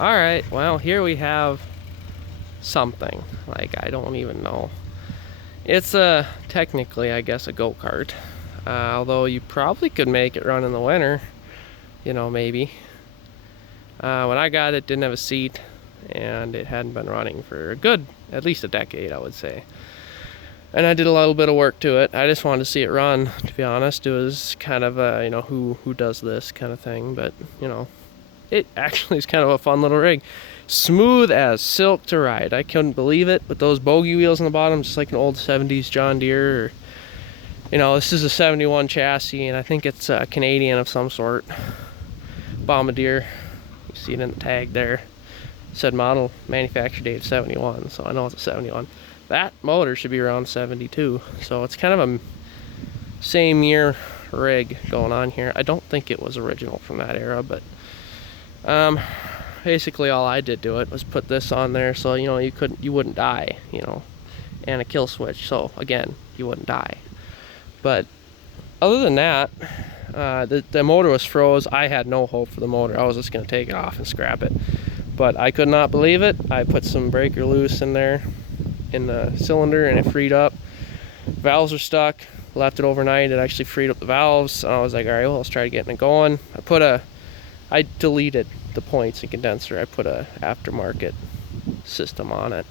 All right, well, here we have something. Like, I don't even know. It's technically, I guess, a go-kart. Although you probably could make it run in the winter, maybe. When I got it, didn't have a seat, and it hadn't been running for a good, at least a decade, I would say. And I did a little bit of work to it. I just wanted to see it run, to be honest. It was kind of a, who does this kind of thing. But, it actually is kind of a fun little rig. Smooth as silk to ride. I couldn't believe it, with those bogey wheels on the bottom, just like an old 70s John Deere. Or, this is a 71 chassis, and I think it's a Canadian of some sort. Bombardier. You see it in the tag there. Said model manufacture date 71, so I know it's a 71. That motor should be around 72, so it's kind of a same year rig going on here. I don't think it was original from that era, but basically all I did to it was put this on there so you wouldn't die, and a kill switch, so again, you wouldn't die. But other than that, the motor was froze. I had no hope for the motor. I was just going to take it off and scrap it, but I could not believe it. I put some breaker loose in there in the cylinder, and it freed up. Valves are stuck. Left it overnight. It actually freed up the valves. And I was like, all right, well, let's try getting it going. I deleted the points and condenser. I put a aftermarket system on it,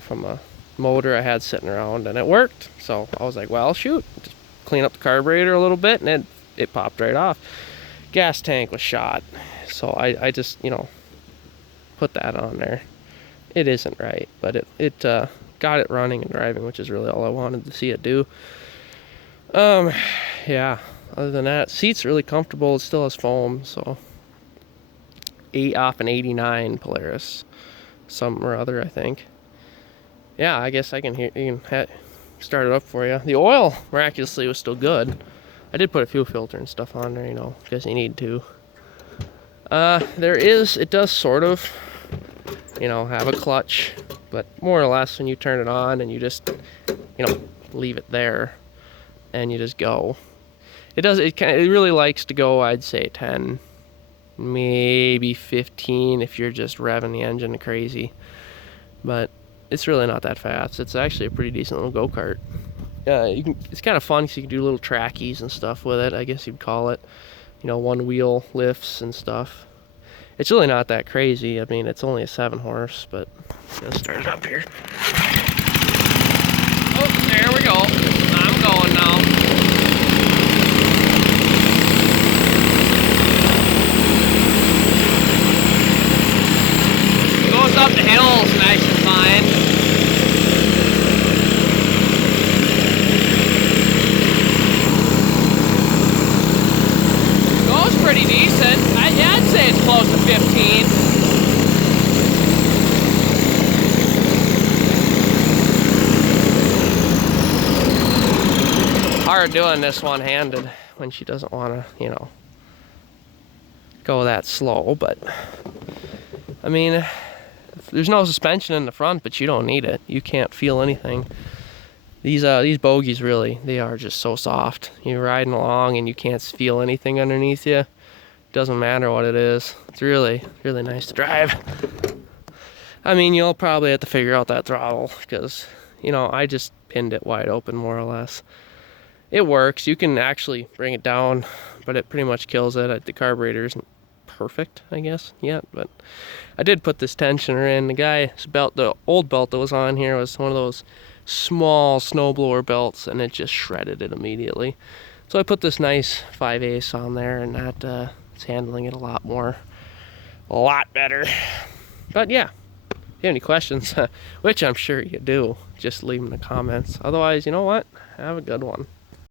from a motor I had sitting around, and it worked. So I was like, well, shoot, just clean up the carburetor a little bit, and it popped right off. Gas tank was shot, so I just put that on there. It isn't right, but it got it running and driving, which is really all I wanted to see it do. Yeah, other than that, seat's really comfortable. It still has foam, so 8 off an 89 Polaris, something or other, I think. Yeah, I guess I can start it up for you. The oil, miraculously, was still good. I did put a fuel filter and stuff on there, because you need to. It does sort of, have a clutch, but more or less when you turn it on and you just, leave it there and you just go. It really likes to go, I'd say 10, maybe 15 if you're just revving the engine crazy. But it's really not that fast. It's actually a pretty decent little go-kart. It's kind of fun because you can do little trackies and stuff with it, I guess you'd call it. One wheel lifts and stuff. It's really not that crazy. I mean, it's only a 7 horse, but let's start it up here. Oh, there we go. I'm going now. It goes up the hills nice and fine. Goes pretty decent. I'd say it's close to 15. Hard doing this one-handed when she doesn't want to, go that slow, but I mean, there's no suspension in the front, but you don't need it. You can't feel anything. These bogies, really, they are just so soft. You're riding along and you can't feel anything underneath you. Doesn't matter what it is. It's really, really nice to drive. I mean, you'll probably have to figure out that throttle because, I just pinned it wide open more or less. It works. You can actually bring it down, but it pretty much kills it. The carburetor isn't perfect, I guess, yet, but I did put this tensioner in. The old belt that was on here was one of those small snowblower belts, and it just shredded it immediately. So I put this nice 5/8 on there, and that it's handling it a lot better. But yeah, if you have any questions, which I'm sure you do, just leave them in the comments. Otherwise, you know what? Have a good one.